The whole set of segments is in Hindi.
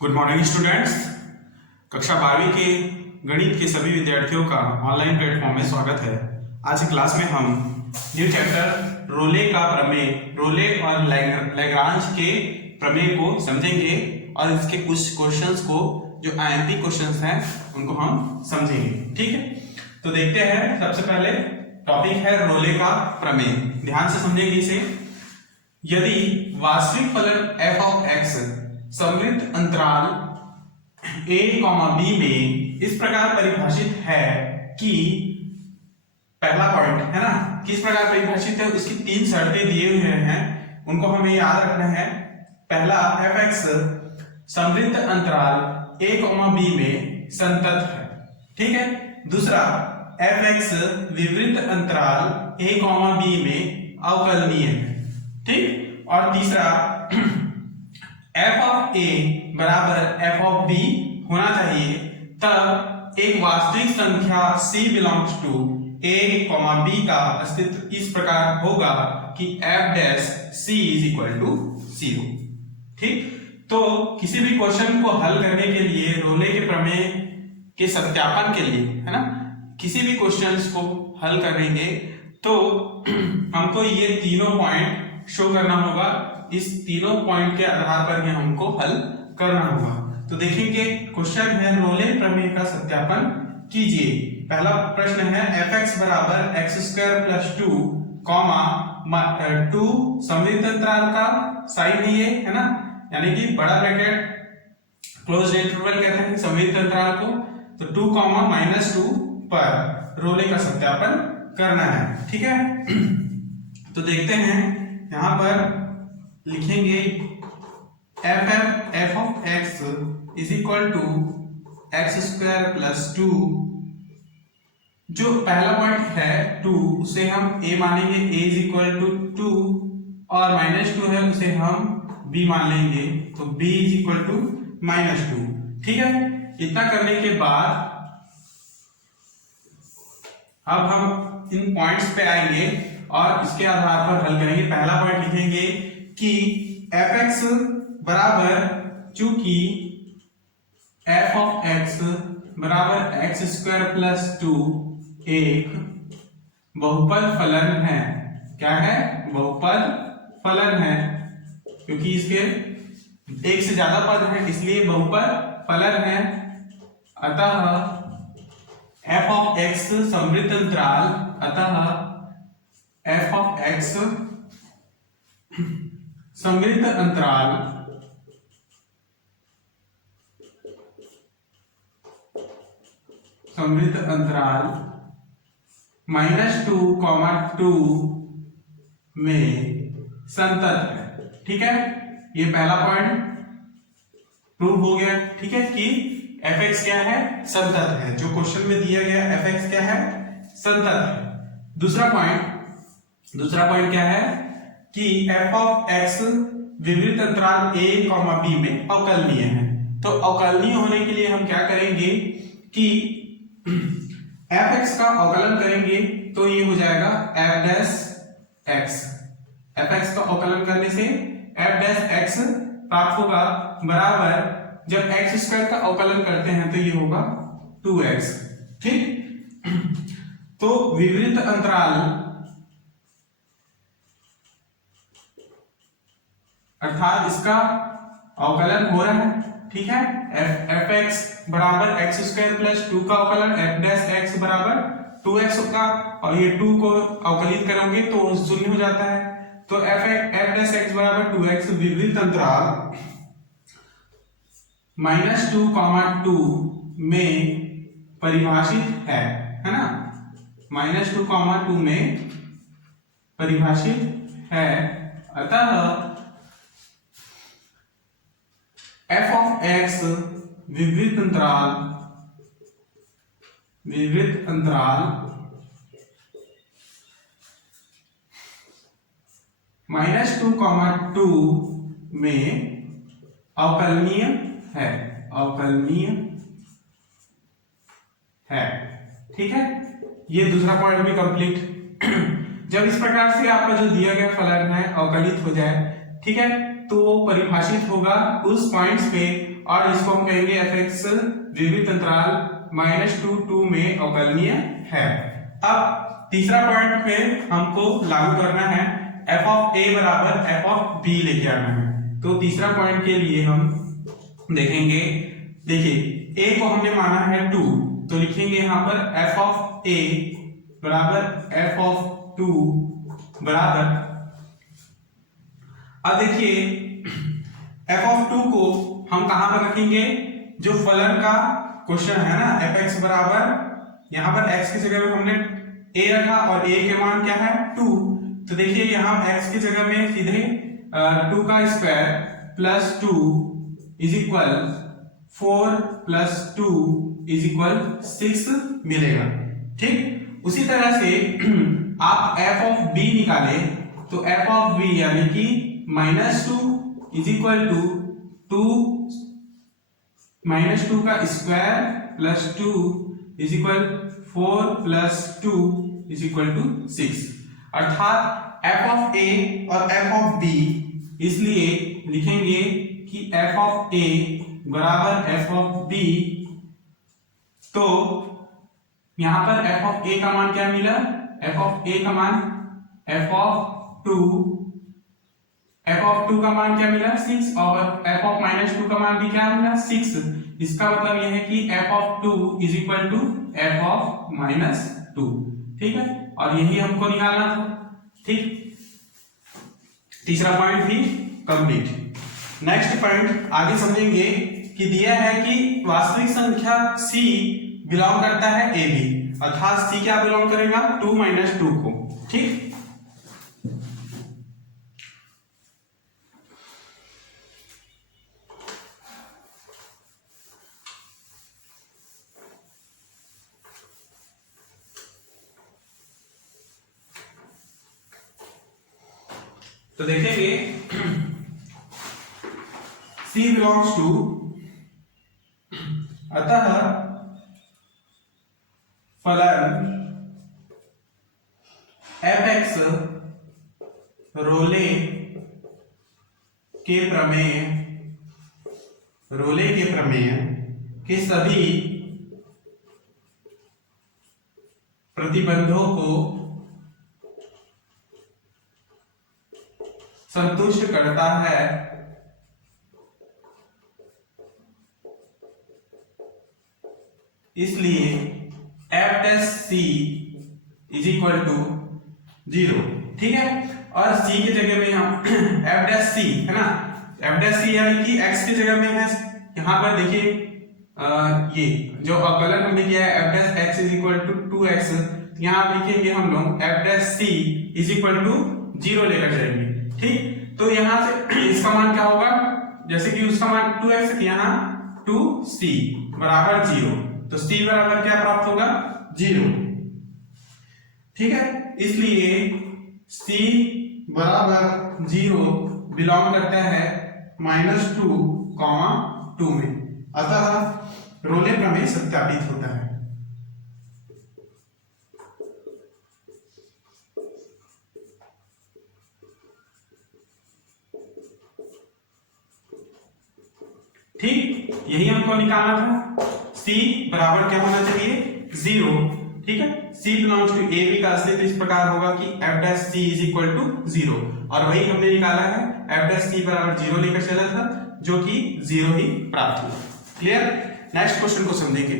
Good morning students. कक्षा 12वीं के गणित के सभी विद्यार्थियों का ऑनलाइन प्लेटफॉर्म में स्वागत है। आज की क्लास में हम न्यू चैप्टर रोले का प्रमेय, रोले और लैग्रांज के प्रमेय को समझेंगे और इसके कुछ क्वेश्चंस को जो आईएमपी क्वेश्चंस हैं उनको हम समझेंगे। ठीक है, तो देखते हैं। सबसे पहले टॉपिक है रोले का प्रमेय। ध्यान से समझेंगे इसे। यदि वास्तविक फलन f ऑफ x समृद्ध अंतराल a, b में इस प्रकार परिभाषित है कि, पहला पॉइंट है ना, किस प्रकार परिभाषित है, उसकी तीन शर्तें दिए हुए हैं, उनको हमें याद रखना है। पहला, f(x) समृद्ध अंतराल a, b में संतत है। ठीक है। दूसरा, f(x) विवृत अंतराल a, b में अवकलनीय है। ठीक। और तीसरा, f ऑफ a बराबर f ऑफ b होना चाहिए, तब एक वास्तविक संख्या c belongs to a, b का अस्तित्व इस प्रकार होगा कि f dash c is equal to 0। ठीक। तो किसी भी क्वेश्चन को हल करने के लिए, रोले के प्रमेय के सत्यापन के लिए, है ना, किसी भी क्वेश्चंस को हल करेंगे तो हमको ये तीनों पॉइंट शो करना होगा। इस तीनों पॉइंट के आधार पर ही हमको हल करना होगा। तो देखेंगे, क्वेश्चन है रोले प्रमेय का सत्यापन कीजिए। पहला प्रश्न है f(x) बराबर x² प्लस 2 2 समृद्ध अंतराल का साइन है ये, है ना, यानी कि बड़ा ब्रैकेट क्लोज्ड इंटरवल कहते हैं समृद्ध अंतराल को। तो 2 -2 पर रोले का सत्यापन करना है। ठीक है। तो देखते हैं, यहां पर लिखेंगे f of x is equal to x² plus 2। जो पहला पॉइंट है 2, उसे हम a मानेंगे, a इज इक्वल टू 2, और -2 है उसे हम b मान लेंगे, तो b इज इक्वल टू -2। ठीक है। इतना करने के बाद अब हम इन पॉइंट्स पे आएंगे और इसके आधार पर हल करेंगे। पहला पॉइंट लिखेंगे कि f(x) बराबर, चूंकि f ऑफ x बराबर x² प्लस 2 एक बहुपद फलन है। क्या है? बहुपद फलन है, क्योंकि इसके एक से ज्यादा पद हैं, इसलिए बहुपद फलन है। अतः f ऑफ x समृद्ध अंतराल, अतः f ऑफ x समृद्ध अंतराल -2, 2 में संतत है। ठीक है। ये पहला पॉइंट प्रूव हो गया। ठीक है, कि f(x) क्या है? संतत है। जो क्वेश्चन में दिया गया f(x) क्या है? संतत है। दूसरा पॉइंट क्या है कि f ऑफ x विवृत अंतराल a, b में अवकलनीय है। तो अवकलनीय होने के लिए हम क्या करेंगे कि f(x) का अवकलन करेंगे, तो ये हो जाएगा f डैश x। f(x) का अवकलन करने से f डैश x प्राप्त होगा, बराबर जब x² का अवकलन करते हैं तो ये होगा 2x। ठीक। तो विवृत अंतराल अर्थात इसका अवकलन हो रहा है। ठीक है। f(x) बराबर x² प्लस 2 का अवकलन f डैश x बराबर 2x होगा, और ये 2 को अवकलित करोगे तो 0 हो जाता है। तो f डैश x बराबर 2x विवृत अंतराल -2, 2 में परिभाषित है ना, -2, 2 में परिभाषित है। अतः f ऑफ x विवृत अंतराल -2, 2 में अवकलनीय है। ठीक है। ये दूसरा पॉइंट भी कंप्लीट। जब इस प्रकार से आपका जो दिया गया फलन है अवकलित हो जाए, ठीक है, तो वो परिभाषित होगा उस पॉइंट्स पे, और इसको हम कहेंगे fx विविध अंतराल -2 2 में अवकलनीय है। अब तीसरा पॉइंट पे हमको लागू करना है f ऑफ a बराबर f ऑफ b लेके आना है। तो तीसरा पॉइंट के लिए हम देखेंगे, देखिए a को हमने माना है 2, तो लिखेंगे यहाँ पर f ऑफ a बराबर f ऑफ 2 बराबर, अब देखिए f ऑफ 2 को हम कहां पर रखेंगे, जो फलन का क्वेश्चन है ना, fx बराबर यहाँ पर x की जगह में हमने a रखा और a के मान क्या है 2, तो देखिए यहाँ x की जगह में सीधे 2 का square plus 2 is equal 4 plus 2 is equal 6 मिलेगा। ठीक, उसी तरह से आप f ऑफ b निकाले तो f ऑफ b यानी कि -2 इज इक्वल टू 2 का square plus 2 is equal 4 plus 2 is equal to 6, अर्थात f ऑफ a और f ऑफ b, इसलिए लिखेंगे कि f ऑफ a बराबर f ऑफ b, तो यहां पर f ऑफ a का मान क्या मिला, f ऑफ a का मान f ऑफ 2 का मान क्या मिला 6, और f ऑफ -2 का मान भी क्या मिला 6। इसका मतलब यह है कि f of 2 is equal to f of -2। ठीक है, और यही हमको निकालना था। ठीक, तीसरा पॉइंट भी कंप्लीट। नेक्स्ट पॉइंट आगे समझेंगे कि दिया है कि वास्तविक संख्या c बिलोंग करता है ab, अर्थात c क्या बिलोंग करेगा 2 - 2 को। ठीक, तो देखेंगे c बिलोंग्स टू, अतः फलन fx रोले के प्रमेय के सभी प्रतिबंधों को संतुष्ट करता है, इसलिए f' इज इक्वल टू 0। ठीक है, और c की जगह में हम f' है ना, f' यानी कि x की जगह में है, यहाँ पर देखिए ये जो अवकलन हमने किया है f' is equal to 2x, यहाँ लिखेंगे हम लोग f' इज इक्वल टू 0 लेकर जाएंगे। ठीक, तो यहां से इसका मान क्या होगा, जैसे कि उसका मान 2x, यहाँ 2c बराबर 0, तो c बराबर क्या प्राप्त होगा 0। ठीक है, इसलिए c बराबर 0 बिलोंग करता है -2, 2 में, अतः रोले प्रमेय सत्यापित होता है। ठीक, यही हमको निकालना था, c बराबर क्या होना चाहिए 0। ठीक है, c बिलोंग्स टू ab का अस्तित्व इस प्रकार होगा कि f' इज इक्वल टू 0, और वही हमने निकाला है, f' बराबर 0 लेकर चला था, जो कि 0 ही प्राप्त हुआ। क्लियर, नेक्स्ट क्वेश्चन को समझेंगे।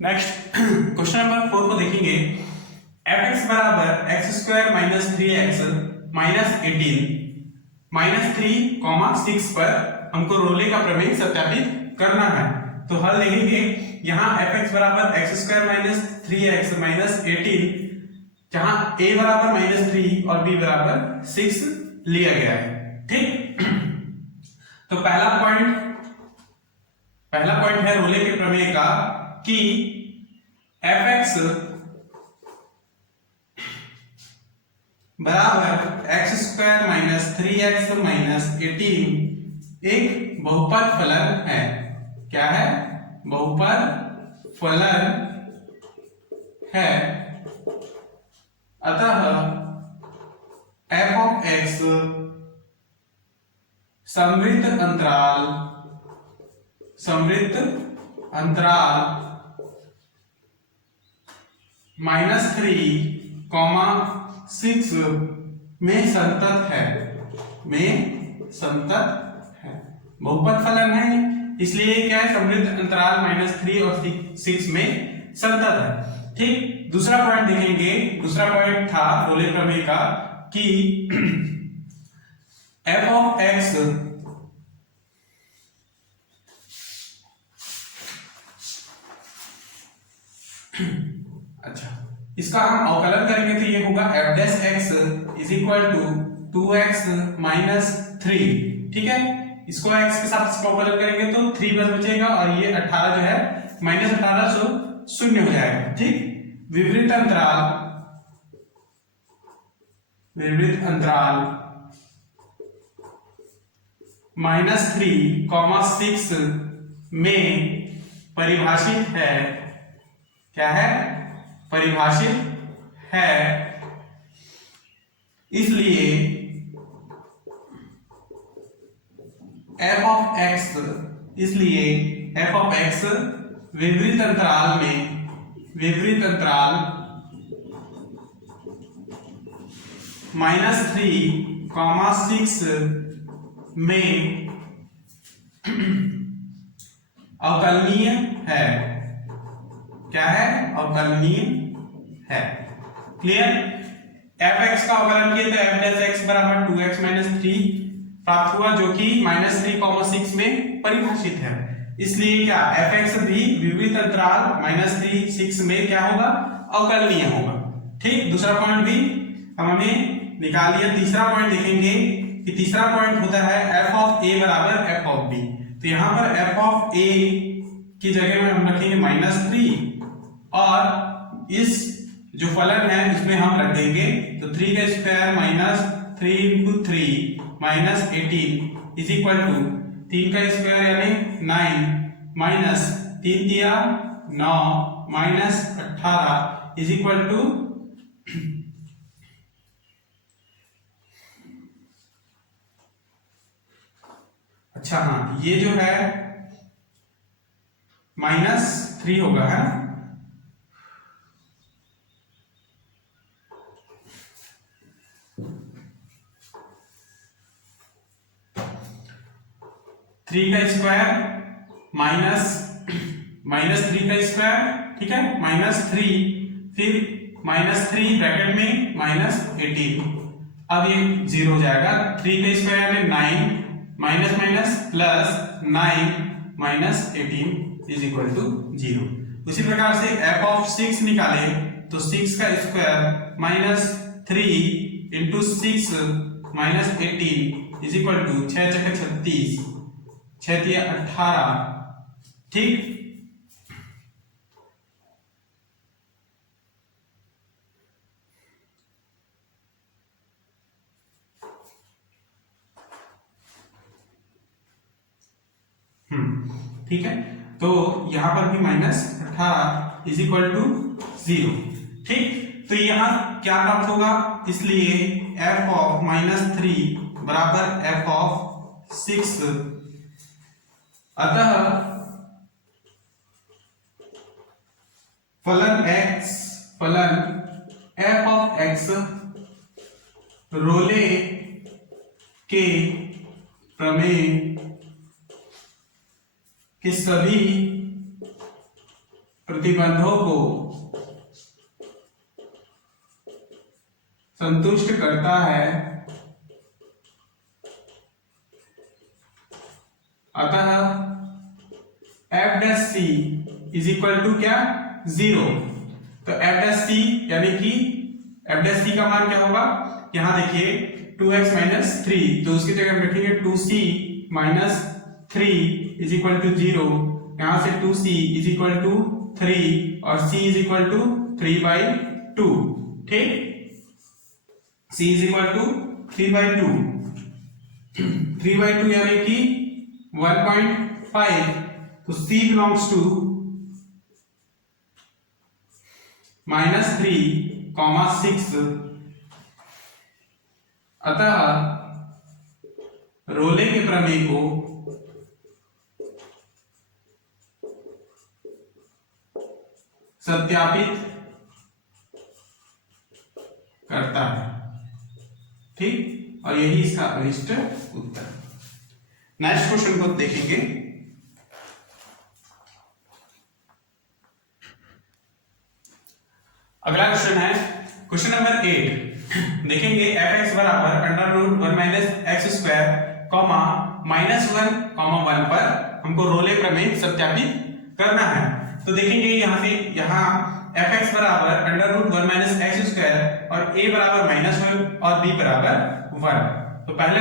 नेक्स्ट क्वेश्चन नंबर 4 को देखेंगे, fx बराबर x² - 3x -18 -3, 6 पर हमको रोले का प्रमेय सत्यापित करना है। तो हल देखेंगे, यहाँ fx बराबर x² - 3x -18, जहां a बराबर -3 और b बराबर 6 लिया गया है। ठीक, तो पहला पॉइंट है रोले के प्रमेय का कि fx बराबर x² - 3x -18 एक बहुपद फलन है। क्या है, बहुपद फलन है, अतः f ऑफ x समवृत्त अंतराल -3, 6 में संतत है, बहुपद फलन है, इसलिए क्या है, समवृत्त अंतराल -3 और 6 में संतत है। ठीक, दूसरा पॉइंट देखेंगे। दूसरा पॉइंट था रोले प्रमेय का कि f ऑफ x अच्छा, इसका हम अवकलन करेंगे तो ये होगा f dash x is equal to 2x minus 3। ठीक है, इसको x के साथ अवकलन करेंगे तो 3 बचेगा और ये 18 जो है -18 शून्य हो जाएगा। ठीक, विपरीत अंतराल -3, 6 में परिभाषित है, क्या है, परिभाषित है, इसलिए f ऑफ x विपरीत अंतराल -3, 6 में अवकलनीय है। क्या है, अवकलनीय है। क्लियर, fx का अवकलन किए तो f डैश x बराबर 2x माइनस 3 प्राप्त हुआ, जो कि -3, 6 में परिभाषित है। इसलिए क्या fx भी विपरीत अंतराल -3, 6 में क्या होगा, अवकलनीय होगा। ठीक, दूसरा पॉइंट भी हमने निकाल लिया। तीसरा पॉइंट देखेंगे कि तीसरा पॉइंट होता है f ऑफ a बराबर f ऑफ b। तो यहाँ पर f ऑफ a की जगह में हम रखेंगे -3 और इस जो फलन है उसमें हम रख देंगे तो 3 का स्क्वायर -3 × 3 -18 इज इक्वल टू 3 का स्क्वायर यानी 9 माइनस 3 दिया 9 -18 इज इक्वल टू अच्छा, हाँ, ये जो है -3 होगा, है ना। थ्री का स्क्वायर -3 का स्क्वायर, ठीक है, -3, फिर -3 ब्रैकेट में -18, अब ये 0 हो जाएगा। 3 का स्क्वायर में 9 minus plus 9 -18 is equal to 0। उसी प्रकार से f ऑफ 6 निकाले तो 6 का square -3 into 6 -18 is equal to 6 × 36 6 × 18। ठीक, ठीक है, तो यहां पर भी -18 इज इक्वल टू 0। ठीक, तो यहां क्या प्राप्त होगा, इसलिए f ऑफ -3 बराबर f ऑफ 6। अतः फलन f ऑफ x रोले के प्रमेय के सभी प्रतिबंधों को संतुष्ट करता है। अतः f dash c is equal to क्या, 0। तो f डैश c यानी कि f डैश c का मान क्या होगा, यहां देखिए 2x - 3, तो उसकी जगह हम रखेंगे 2c - 3 इज इक्वल टू 0। यहां से 2c इज इक्वल टू 3 और c इज इक्वल टू 3/2। ठीक, c इज इक्वल टू 3/2 यानी कि 1.5। तो c बिलोंग्स टू -3 6। अतः रोले के प्रमेय को सत्यापित करता है। ठीक, और यही इसका अभिष्ट उत्तर। नेक्स्ट क्वेश्चन को देखेंगे। अगला क्वेश्चन है क्वेश्चन नंबर 8। देखेंगे f(x) बराबर √1 - x², -1, 1 पर हमको रोले प्रमेय सत्यापित करना है। तो देखेंगे यहाँ f(x) बराबर √1 - x² और a बराबर -1 और b बराबर 1। तो पहले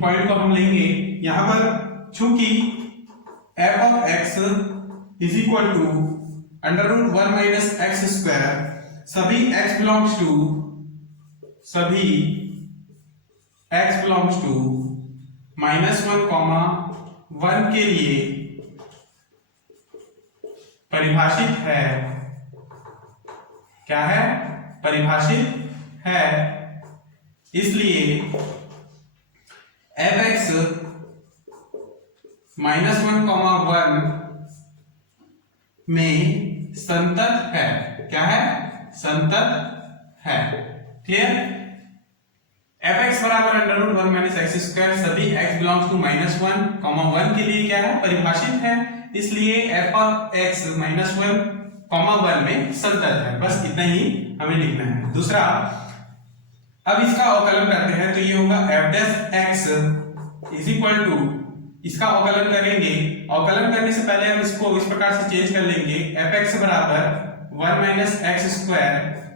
पॉइंट को हम लेंगे। यहाँ पर चूंकि f(x) is equal to √1 - x², सभी x बिलोंग्स टू -1, 1 के लिए परिभाषित है। क्या है? परिभाषित है। इसलिए f(x) -1, 1 में संतत है। क्या है? संतत है। क्लियर? f(x) बराबर √1 - x², सभी x बिलोंग्स टू -1, 1 के लिए क्या है? परिभाषित है। इसलिए f(x) -1, 1 में संतत है। बस इतना ही हमें लिखना है। दूसरा, अब इसका अवकलन करते हैं तो ये होगा f(x) इज इक्वल टू, इसका अवकलन करेंगे। अवकलन करने से पहले हम इसको इस प्रकार से चेंज कर लेंगे। f(x) बराबर 1 - x²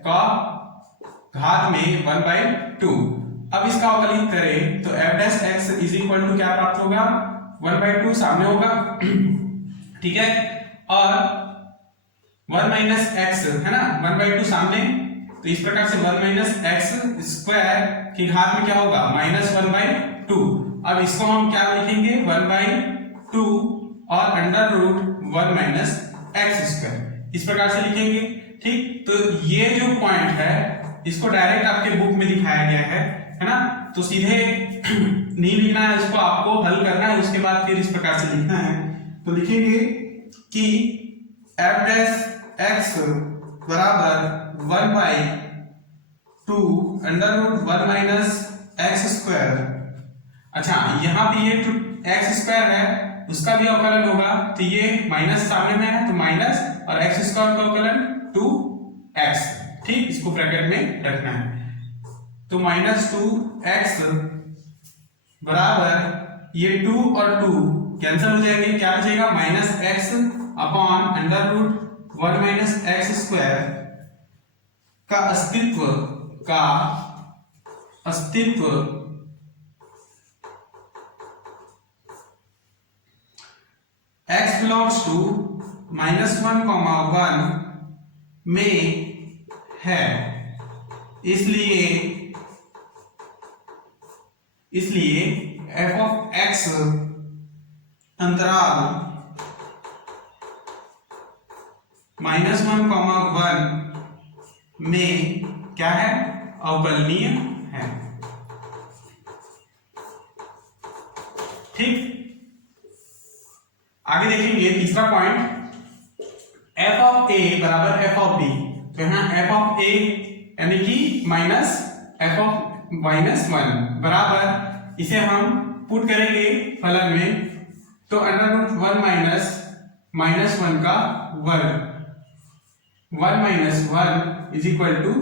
का घात में 1/2। अब इसका अवकलित करें तो f(x) इज इक्वल टू क्या प्राप्त होगा? 1/2 सामने होगा। ठीक है, और 1 - x है ना, 1/2 सामने, तो इस प्रकार से 1 - x² के घात में क्या होगा? -1/2। अब इसको हम क्या लिखेंगे? 1/2 और √1 - x², इस प्रकार से लिखेंगे। ठीक, तो ये जो पॉइंट है इसको डायरेक्ट आपके बुक में दिखाया गया है ना, तो सीधे नहीं लिखना है, इसको आपको हल करना है, उसके बाद फिर इस प्रकार से लिखना है। तो लिखेंगे कि f(x) बराबर 1/2 √1 - x²। अच्छा, यहाँ पे ये x² है, उसका भी अवकलन होगा, तो ये माइनस सामने में है तो माइनस, और x² का अवकलन 2x। ठीक, इसको ब्रैकेट में रखना है। तो -2x बराबर ये 2 और 2 कैंसिल हो जाएंगे। क्या बचेगा? -x अपॉन √1 - x² का अस्तित्व x बिलोंग्स टू -1, 1 में है। इसलिए f(x) अंतराल -1, 1 में क्या है? अवकलनीय है। ठीक, आगे देखेंगे तीसरा पॉइंट, f(a) बराबर f(b). तो यहाँ f(a) यानी कि -f(-1) बराबर, इसे हम पुट करेंगे फलन में, तो √1 - -1 का वर्ग, 1 - 1 is equal to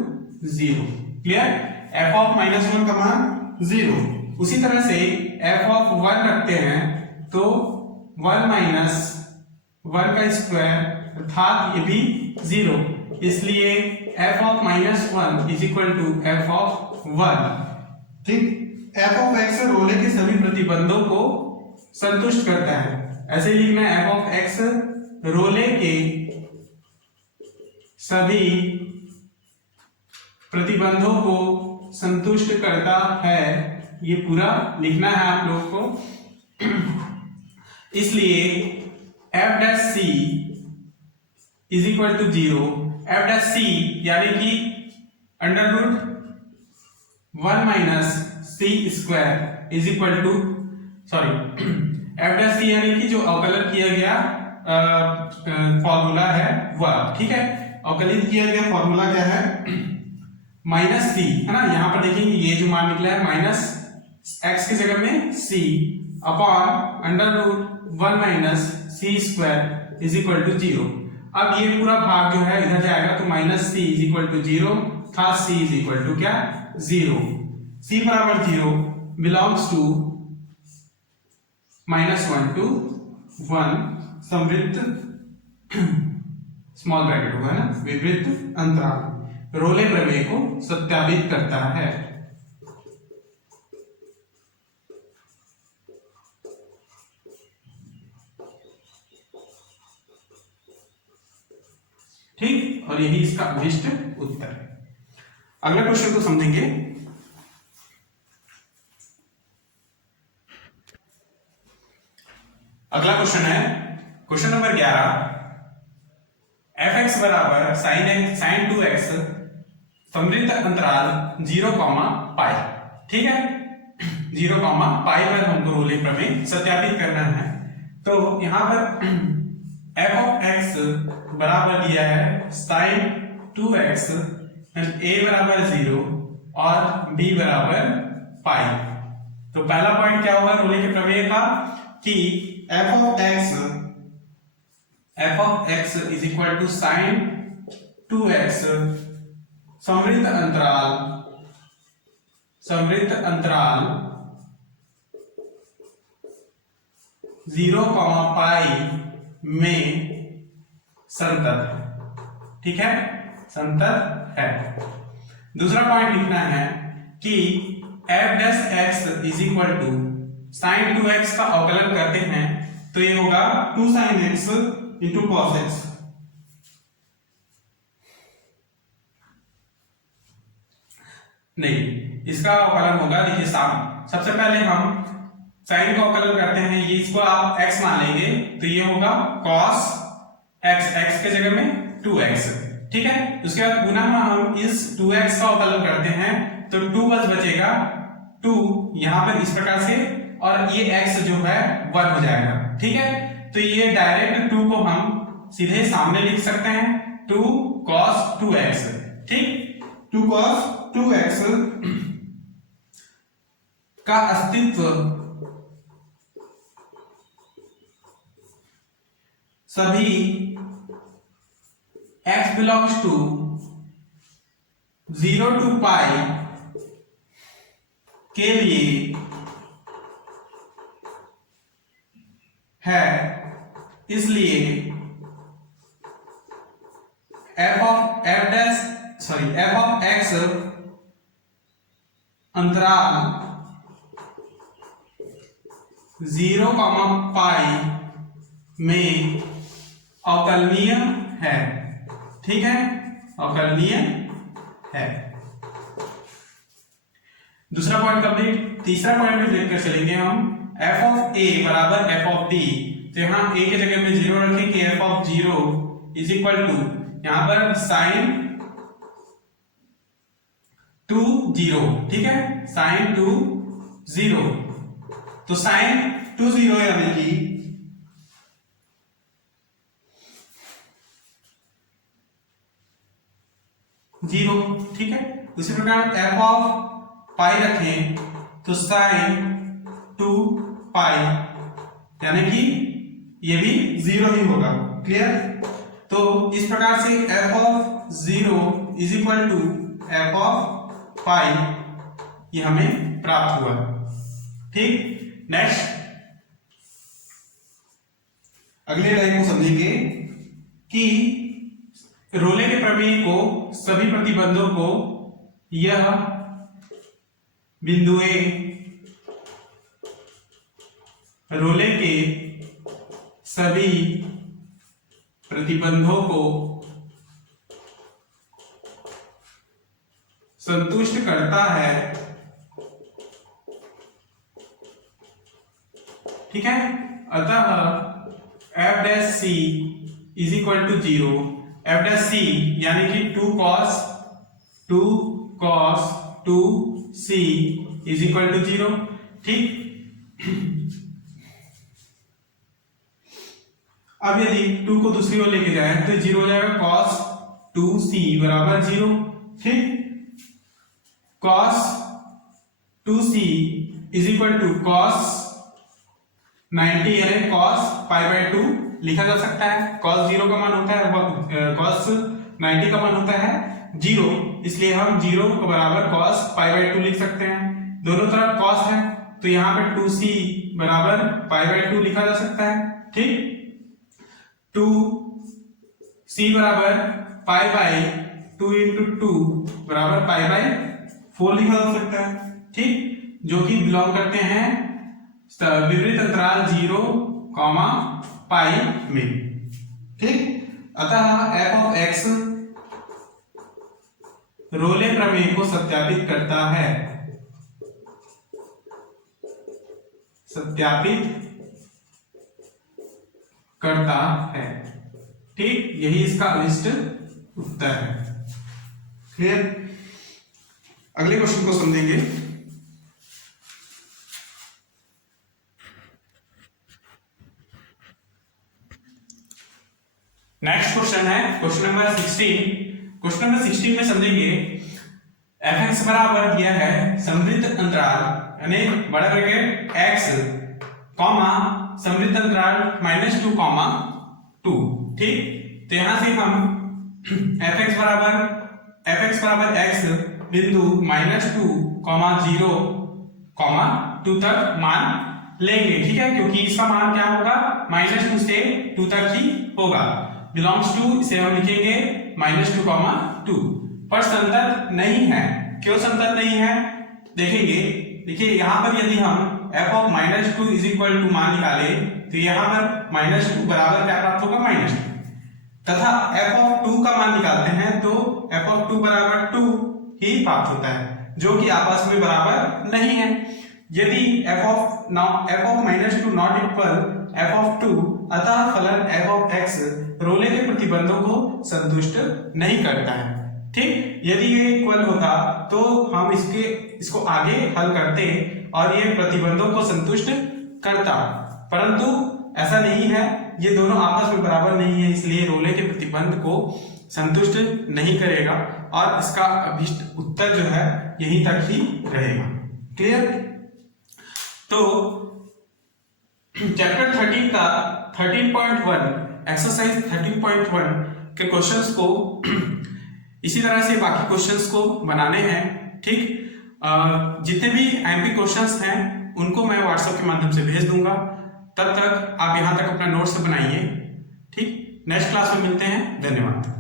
0। Clear? f(-1) का मान 0। उसी तरह से f(1) रखते हैं तो 1 - 1 का स्क्वायर अर्थात ये भी 0। इसलिए f(-1) is equal to f(1). ठीक, f(x) रोले के सभी प्रतिबंधों को संतुष्ट करता है। ऐसे लिखना है, f(x) रोले के सभी प्रतिबंधों को संतुष्ट करता है। ये पूरा लिखना है आप लोग को। इसलिए f(c) is equal to 0। f(c) यानी कि under root 1 minus c square is equal to sorry f dash c यानी कि जो अवकलन किया गया फॉर्मूला है वह, ठीक है। अवकलित किया गया फॉर्मूला क्या है, माइनस सी है ना, यहां पर देखेंगे ये जो मान निकला है माइनस एक्स की जगह में c upon under root 1 minus c square is equal to 0। अब ये पूरा भाग जो है इधर जाएगा तो minus c is equal to 0 था, सी इज इक्वल टू क्या 0, सी बराबर 0 बिलोंग्स टू -1 to 1 समवृत्त स्मॉल ब्रैकेट होगा ना, विवृत अंतराल रोले प्रमेय को सत्यापित करता है। ठीक, और यही इसका अभिष्ट उत्तर है। अगला क्वेश्चन को समझेंगे। अगला क्वेश्चन है क्वेश्चन नंबर 11, एफ एक्स बराबर साइन 2x समवृत्त अंतराल 0, पाई, ठीक है। 0, पाई पर हमको रोले प्रमेय सत्यापित करना है। तो यहां पर एफ ऑफ एक्स बराबर दिया है साइन 2x, a बराबर 0 और b बराबर पाई। तो पहला पॉइंट क्या होगा रोले के प्रमेय का कि f of x is equal to sin 2x समवृत्त अंतराल 0, पाई में संतत है, ठीक है, संतत है। दूसरा पॉइंट लिखना है कि f dash x is equal to sine 2x का अवकलन करते हैं तो ये होगा 2 sin x into cos x। नहीं, इसका अवकलन होगा, देखिए सबसे पहले हम साइन का अवकलन करते हैं, ये इसको आप x मान लेंगे तो ये होगा cos x, x के जगह में 2x, ठीक है। उसके बाद पुनः हम इस 2x का अवकलन करते हैं तो 2 बस बचेगा, 2 यहां पर इस प्रकार से, और ये x जो है 1 हो जाएगा, ठीक है। तो ये डायरेक्ट 2 को हम सीधे सामने लिख सकते हैं, 2 cos 2x, ठीक। 2 cos 2x का अस्तित्व सभी x बिलोंग्स टू 0 to पाई के लिए है, इसलिए f of x अंतराल 0, पाई में अवकलनीय है, ठीक है, अवकलनीय है। दूसरा पॉइंट कंप्लीट। तीसरा पॉइंट भी देखकर चलेंगे हम, f ऑफ a बराबर f ऑफ b। तो यहां a के जगह में 0 रखें कि f of 0 is equal to, यहां पर साइन 2 0, ठीक है, साइन 2 0। तो साइन 2 0 यानी कि जीरो, ठीक है। उसी प्रकार f ऑफ पाई रखें तो साइन 2 पाई यानी कि ये भी 0 ही होगा, क्लियर। तो इस प्रकार से f of 0 is equal to f of pi ये हमें प्राप्त हुआ, ठीक। नेक्स्ट अगले लाइन को समझेंगे कि रोले के प्रमेय को सभी प्रतिबंधों को यह बिंदु ए रोले के सभी प्रतिबंधों को संतुष्ट करता है, ठीक है। अतः f dash c is equal to 0, f dash c यानी कि 2 cos 2 cos 2c is equal to 0। ठीक, अब यदि 2 को दूसरी ओर लेके जाए तो 0 हो जाएगा, cos 2c बराबर 0। ठीक, cos 2c is equal to cos 90 यानी cos पाई बाय 2 लिखा जा सकता है। cos 0 का मान होता है cos 90 का मान होता है 0, इसलिए हम 0 को बराबर cos पाई बाय 2 लिख सकते हैं। दोनों तरफ cos है तो यहाँ पे 2c बराबर पाई बाय 2 लिखा जा सकता है। ठीक, 2c बराबर पाई बाय 2 इंटू 2 बराबर पाई बाय 4 लिखा जा सकता है। ठीक, जो कि बिलोंग करते हैं विपरीत अंतराल 0, पाई में। ठीक, अतः f ऑफ x रोले प्रमेय को सत्यापित करता है, ठीक, यही इसका अनिष्ट उत्तर है। क्लियर? अगले क्वेश्चन को समझेंगे। नेक्स्ट क्वेश्चन है क्वेश्चन नंबर 16। क्वेश्चन नंबर 16 में समझेंगे fx बराबर दिया है समृद्ध अंतराल यानी बड़ा ब्रैकेट x कॉमा समृद्ध अंतराल -2, -2। ठीक, तो यहां से हम fx बराबर x बिंदु -2, 0, 2 तक मान लेंगे। ठीक है, क्योंकि इसका मान क्या होगा, -2 से 2 तक ही होगा। बिलोंग्स टू इसे हम लिखेंगे -2, 2 पर संतत नहीं है। क्यों संतत नहीं है देखेंगे। देखिए यहाँ पर यदि हम f of -2 is equal to मान निकाले तो यहाँ पर -2 बराबर क्या प्राप्त होगा, -2 तथा f ऑफ 2 का मान निकालते हैं तो f ऑफ 2 बराबर 2 ही प्राप्त होता है, जो कि आपस में बराबर नहीं है। यदि f of -2 not equal f of 2, अतः फलन f ऑफ x रोले के प्रतिबंधों को संतुष्ट नहीं करता है। ठीक, यदि ये इक्वल होता तो हम इसको आगे हल करते और ये प्रतिबंधों को संतुष्ट करता, परंतु ऐसा नहीं है, ये दोनों आपस में बराबर नहीं है, इसलिए रोले के प्रतिबंध को संतुष्ट नहीं करेगा और इसका अभिष्ट उत्तर जो है यहीं तक ही रहेगा। क्लियर? तो चैप्टर 13 का 13.1 एक्सरसाइज 13.1 के क्वेश्चंस को इसी तरह से बाकी क्वेश्चंस को बनाने हैं। ठीक, जितने भी एमपी क्वेश्चंस हैं उनको मैं व्हाट्सएप के माध्यम से भेज दूंगा। तब तक आप यहां तक अपना नोट्स बनाइए। ठीक, नेक्स्ट क्लास में मिलते हैं। धन्यवाद।